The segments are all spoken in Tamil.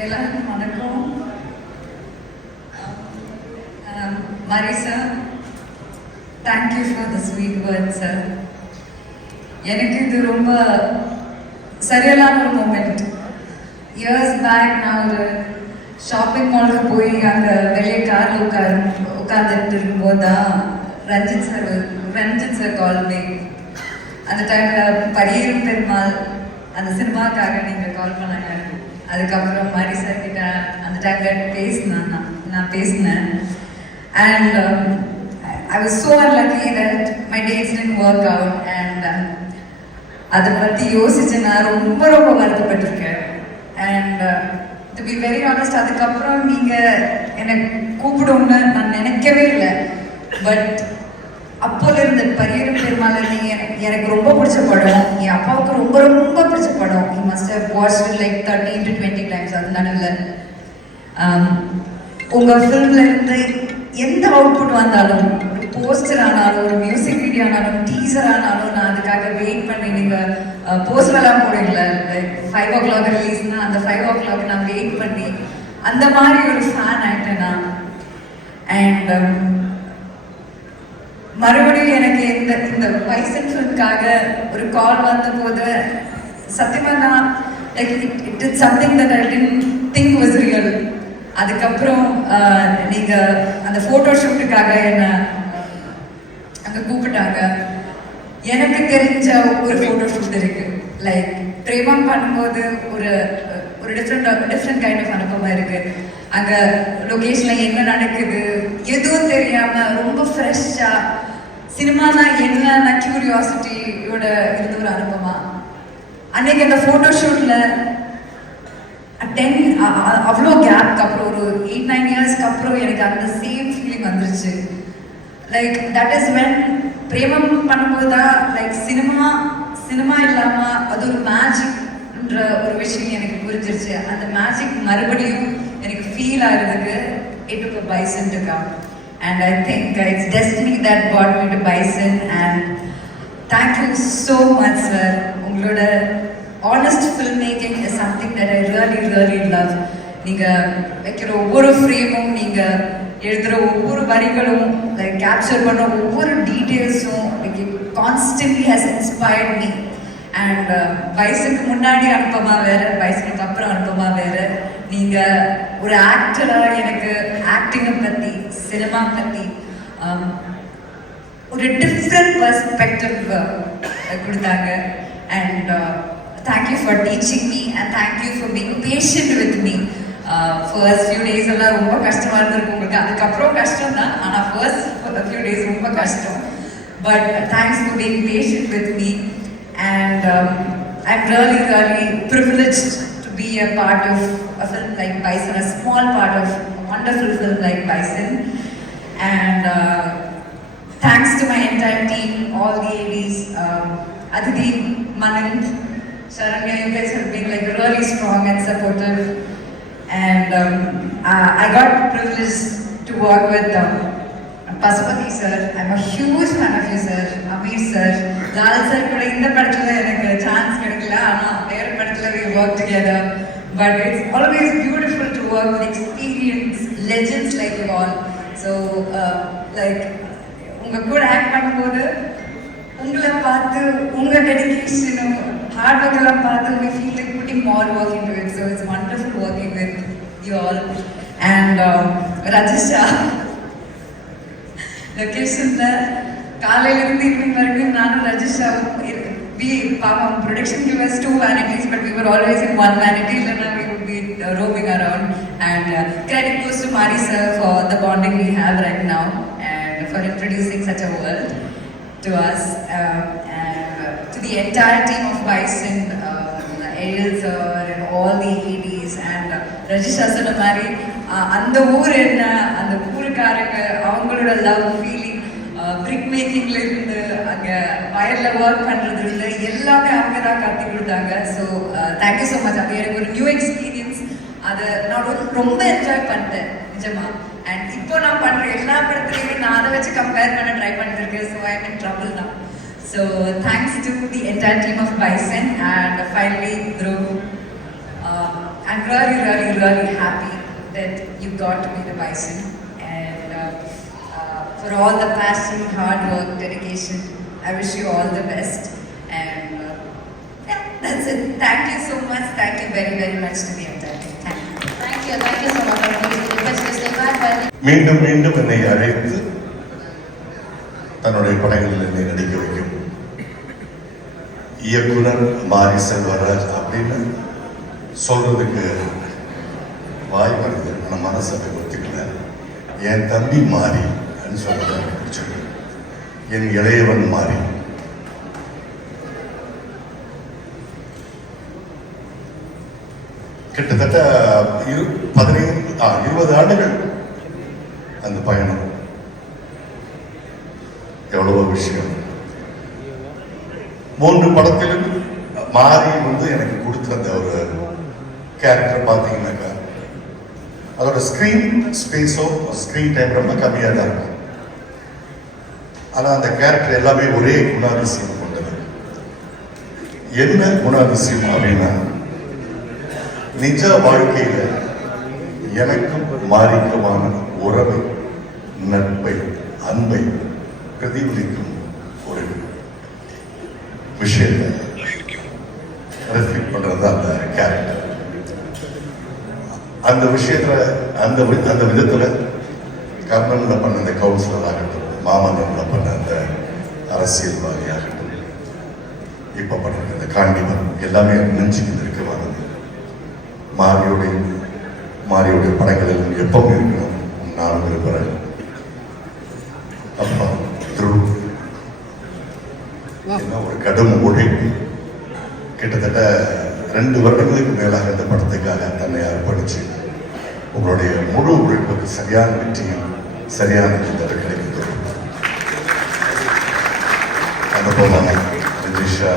எல்லாருக்கும் வணக்கம். Mari sir thank you for the sweet word sir எனக்கு இது ரொம்ப சரியான ஒரு மூமெண்ட் இயர்ஸ் பேக் நான் ஒரு ஷாப்பிங் மாலுக்கு போய் அங்கே வெளியே காரில் உட்காரு உட்காந்துட்டு இருக்கும்போது தான் Ranjith sir Ranjith sir call பே அந்த டைமில் பரியரும் பெருமாள் அந்த சினிமாக்காக நீங்கள் கால் பண்ணாங்க. அதுக்கப்புறம் மாரி சார் கிட்ட அந்த டைமில் பேசினேன் நான். நான் பேசினேன். And I was so unlucky that my days didn't work out and அதை பற்றி யோசிச்சு நான் ரொம்ப ரொம்ப வருத்தப்பட்டிருக்கேன். And to be very honest அதுக்கப்புறம் நீங்கள் என்னை கூப்பிடும்னு நான் நினைக்கவே இல்லை. பட் அப்போல இருந்த பரியர பெருமாள் எனக்கு எனக்கு ரொம்ப பிடிச்ச படம். என் அப்பாவுக்கு ரொம்ப ரொம்ப பிடிச்ச படம். He must have watch like thirteen to twenty times அது நடுவில் um, உங்கள் ஃபிலிம்ல இருந்து எந்த அவுட்புட் வந்தாலும் ஒரு போஸ்டர் ஆனாலும் ஒரு மியூசிக் வீடியோ ஆனாலும் டீசர் ஆனாலும் நான் அதுக்காக வெயிட் பண்ணி நீங்கள் போஸ்டரெல்லாம் போடுங்கள ஃபைவ் ஓ கிளாக் ரிலீஸ்னா அந்த ஃபைவ் ஓ கிளாக் நான் வெயிட் பண்ணி அந்த மாதிரி ஒரு ஃபேன் ஆயிட்டேன் நான். அண்ட் மறுபடியும் எனக்கு இந்த இந்த பைசன் ஒரு கால் வந்தபோது சத்தியமா நான் like it it is something that I didn't think was real அதுக்கப்புறம் நீங்கள் அந்த ஃபோட்டோ ஷூட்டுக்காக என்ன அங்கே கூப்பிட்டாங்க எனக்கு தெரிஞ்ச ஒரு ஃபோட்டோ ஷூட் இருக்கு. லைக் பிரேமம் பண்ணும்போது ஒரு ஒரு டிஃப்ரெண்ட் டிஃப்ரெண்ட் கைண்ட் ஆஃப் அனுபவம் இருக்கு. அங்கே லொக்கேஷனில் என்ன நடக்குது எதுவும் தெரியாமல் ரொம்ப ஃப்ரெஷ்ஷாக சினிமானா என்னன்னா கியூரியாசிட்டியோட இருந்த ஒரு அனுபவமா? அன்னைக்கு அந்த ஃபோட்டோ ஷூட்ல டென் அவ்வளோ கேப்க்கு அப்புறம் ஒரு எயிட் நைன் இயர்ஸ்க்கு அப்புறம் எனக்கு அந்த சேம் ஃபீலிங் வந்துருச்சு. Like that is when Premam பண்ணும்போது தான் லைக் சினிமா சினிமா இல்லாமல் அது ஒரு மேஜிக்ன்ற ஒரு விஷயம் எனக்கு புரிஞ்சிருச்சு. அந்த மேஜிக் மறுபடியும் எனக்கு ஃபீல் ஆகுறதுக்கு it பைசன்ட்டுக்கா And I think and I that it's me to Bison. And thank bison and much, so much sir உங்களோட honest filmmaking is something something I really, really love. Love நீங்கள் வைக்கிற ஒவ்வொரு ஃப்ரேமும் நீங்கள் எழுதுகிற ஒவ்வொரு வரிகளும் லைக் கேப்சர் பண்ணுற ஒவ்வொரு டீட்டெயில்ஸும் like constantly has inspired me and வயசுக்கு முன்னாடி அனுப்பமா வேற வயசுக்கு அப்புறம் அனுப்பமா வேற நீங்கள் ஒரு ஆக்டராக எனக்கு ஆக்டிங்கை பற்றி சினிமா பற்றி ஒரு டிஃப்ரெண்ட் பர்ஸ்பெக்டிவ் கொடுத்தாங்க. And thank you for teaching me and thank you for being patient with me first few days எல்லாம் ரொம்ப கஷ்டமா இருந்திருக்கும் உங்களுக்கு. அதுக்கப்புறம் கஷ்டம் தான். ஆனால் ஃபர்ஸ்ட் ஃபியூ டேஸ் ரொம்ப கஷ்டம். But thanks for being patient with me and I'm really really privilege to be a part of a film like Bison, a small part of a wonderful film like Bison. And uh, thanks to my entire team, all the ADs, um, Aditi, Manand, Sharanya, you guys have been like really strong and supportive. And um, uh, I got privileged to work with um, Pasupathi sir I'm a huge fan of you sir Ameer sir Lal sir கூட இந்த படத்துல எனக்கு சான்ஸ் கிடைக்கல ஆனால் வேற படத்துல we work together But it's always beautiful to work and experience legends like you all. So, uh, like, உங்கள் கூட ஆக்ட் பண்ணும்போது உங்களை பார்த்து உங்கள் டெடிக்கேஷனும் ஹார்ட் ஒர்க் எல்லாம் பார்த்து உங்கள் ஃபீல்டுக்கு putting mall working to it so it's wonderful working with you all and Rajisha லொக்கேஷனில் காலையிலேருந்து ஈவினிங் வரைக்கும் நானும் ரஜிஷாவும் இருக்கு வி பாவம் production give us two vanities but we were always in one vanity இல்லைனா we would be roaming around and credit goes to Mari sir for the bonding we have right now and for introducing such a world to us and to the entire team of Bison Ezhil sir and all the ADs and Rajisha சொன்ன மாதிரி அஹ், அந்த ஊர் என்ன அந்த ஊருக்காரங்க அவங்களோட லவ் ஃபீலிங் பிக் மேக்கிங்ல இருந்து அங்க வயர்ல ஒர்க் பண்றதுல இருந்து எல்லாமே அவங்க தான் கத்தி கொடுத்தாங்க. ஸோ தேங்க்யூ ஸோ மச் அது எனக்கு ஒரு நியூ எக்ஸ்பீரியன்ஸ் அதை நான் ரொம்ப- என்ஜாய் பண்ணிட்டேன் நிஜமா. அண்ட் இப்போ நான் பண்ற எல்லா படத்துலையுமே நான் அதை வச்சு கம்பேர் பண்ண ட்ரை பண்ணிருக்கேன். ஸோ ஐ மீன் ட்ரபிள் தான் so thanks to the entire team of Bison and finally through Um, I'm really, really, really happy that you got to be the bison. Uh, uh, for all the passion, hard work, dedication, I wish you all the best. And uh, yeah, that's it. Thank you so much. Thank you very, very much to the entire team. Thank you. Thank you, thank you so much. மீண்டும் மீண்டும் என்னை அழைத்து தன்னுடைய படங்களில் என்னை நடிக்க வைக்கும் இயக்குனர் மாரி செல்வராஜ் அப்படின்னு சொல்றதுக்கு வாய் வருது ஆனால் மனசை ஒத்துக்கல என் தம்பி மாறி அப்படின்னு சொல்றது என் இளையவன் மாறி. கிட்டத்தட்ட இரு பதினைந்து இருபது ஆண்டுகள் அந்த பயணம். எவ்வளவோ விஷயம். மூன்று படத்திலும் மாறி வந்து எனக்கு கொடுத்த அந்த ஒரு கேரக்டர் பார்த்தீங்கன்னாக்கா அதோட ஸ்க்ரீன் ஸ்பேஸோ ஸ்க்ரீன் டைம் ரொம்ப கம்மியாக தான் இருக்கும். ஆனால் அந்த கேரக்டர் எல்லாமே ஒரே குணாதிசயம் கொண்டது. என்ன குணாதிசயம் அப்படின்னா நிஜ வாழ்க்கையில எனக்கும் மாறிக்குமான உறவை நட்பை அன்பை பிரதிபலிக்கும் ஒரு விஷயத்தை ரெஃப்ளெக்ட் பண்றது அந்த கேரக்டர் அந்த விஷயத்துல அந்த வி- அந்த விதத்துல கர்ணன்ல பண்ண அந்த கவுன்சிலர் ஆகட்டும் மாமன்னன்ல பண்ண அந்த அரசியல்வாதி ஆகட்டும் இப்ப பண்ற இந்த காண்டிபன் எல்லாமே நெஞ்சுக்கு நெருக்கமானது மாரியோடைய மாரியோடைய படங்களில் எப்பவும் இருக்கணும். நான் விரும்புகிறேன் அப்பா துரு. ஒரு கடும் உழைப்பு கிட்டத்தட்ட ரெண்டு வருடங்களுக்கு மேலாக இந்த படத்துக்காக தன்னை அர்ப்பணிச்சு உங்களுடைய முழு உழைப்புக்கு சரியான வெற்றியும் சரியான இந்த அனுபவம் ரஜிஷா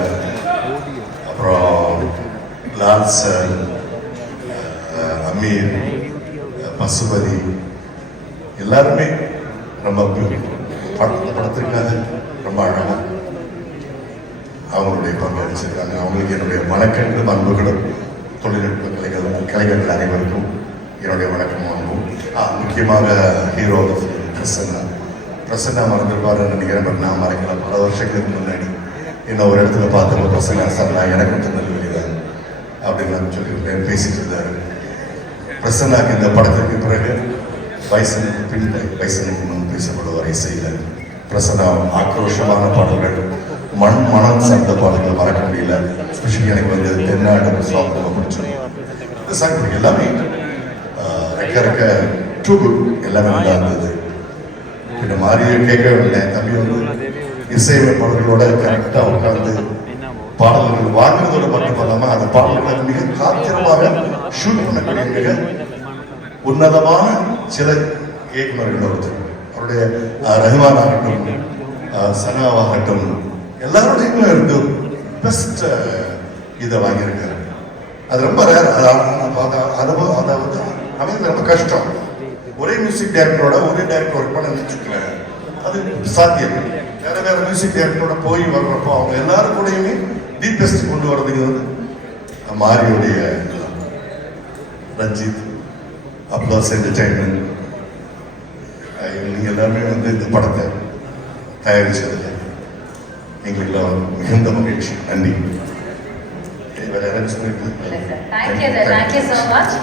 அப்புறம் லால் சார் அமீர் பசுபதி எல்லாருமே ரொம்ப பட- படத்திற்காக ரொம்ப அழகாக அவங்களுடைய பங்களிச்சிருக்காங்க அவங்களுக்கு என்னுடைய வணக்கங்களும் அன்புகளும் தொழில்நுட்ப கலைகள் கலைஞர்கள் அனைவருக்கும் என்னுடைய வணக்கம் அன்பும். முக்கியமாக ஹீரோ பிரசன்னா பிரசன்னா மறந்துருப்பாருன்னு நினைக்கிறேன் பட் நான் மறக்கல. பல வருஷங்களுக்கு முன்னாடி என்ன ஒரு இடத்துல பார்த்தப்ப பிரசன்னா சார் நான் எனக்கும் திருநெல்வேலி தான் அப்படின்னு சொல்லி பேசிட்டு இருந்தாரு. பிரசன்னாக்கு இந்த படத்திற்கு பிறகு வயசனுக்கு பின் வயசனுக்கு முன் பேசப்படுவார் இசையில். பிரசன்னா ஆக்ரோஷமான பாடல்கள் மண் மனம் சார்ந்த பாடல்கள் மறக்க முடியல. ஸ்பெஷலி எனக்கு வந்து தென்னாடு சாங் ரொம்ப பிடிச்சது. இந்த சாங் எல்லாமே ரெக்க ரெக்க டூ குட் எல்லாமே நல்லா இருந்தது. பின்ன மாறிய கேட்கவில்லை. தம்பி வந்து இசையமைப்பாளர்களோட கரெக்டாக உட்கார்ந்து பாடல்கள் வாங்குறதோட மட்டும் இல்லாம அந்த பாடல்களை மிக காத்திரமாக ஷூட் பண்ணக்கூடிய மிக உன்னதமான சில இயக்குநர்கள் ஒருத்தர். அவருடைய ரஹ்மான் ஆகட்டும் சனாவாகட்டும் எல்லாருடையுமே இருந்து பெஸ்ட் இதை வாங்கியிருக்காரு. அது ரொம்ப ரேர் அது அது அனுபவம் அதை வந்து அமைந்து ரொம்ப கஷ்டம் ஒரே மியூசிக் டைரக்டரோட ஒரே டைரக்டர் ஒர்க் பண்ண வச்சுக்கல அது சாத்தியம். வேற வேற மியூசிக் டைரக்டரோட போய் வர்றப்போ அவங்க எல்லாரும் கூடயுமே தி பெஸ்ட் கொண்டு வர்றதுக்கு வந்து மாரியுடைய ரஞ்சித் அப்ளாஸ் என்டர்டைன்மெண்ட் இவங்க எல்லாருமே வந்து இந்த படத்தை தயாரிச்சதில் எங்களுக்கெல்லாம் மிகுந்த மகிழ்ச்சி. நன்றி. வேற யாராவது thank you, thank you so much.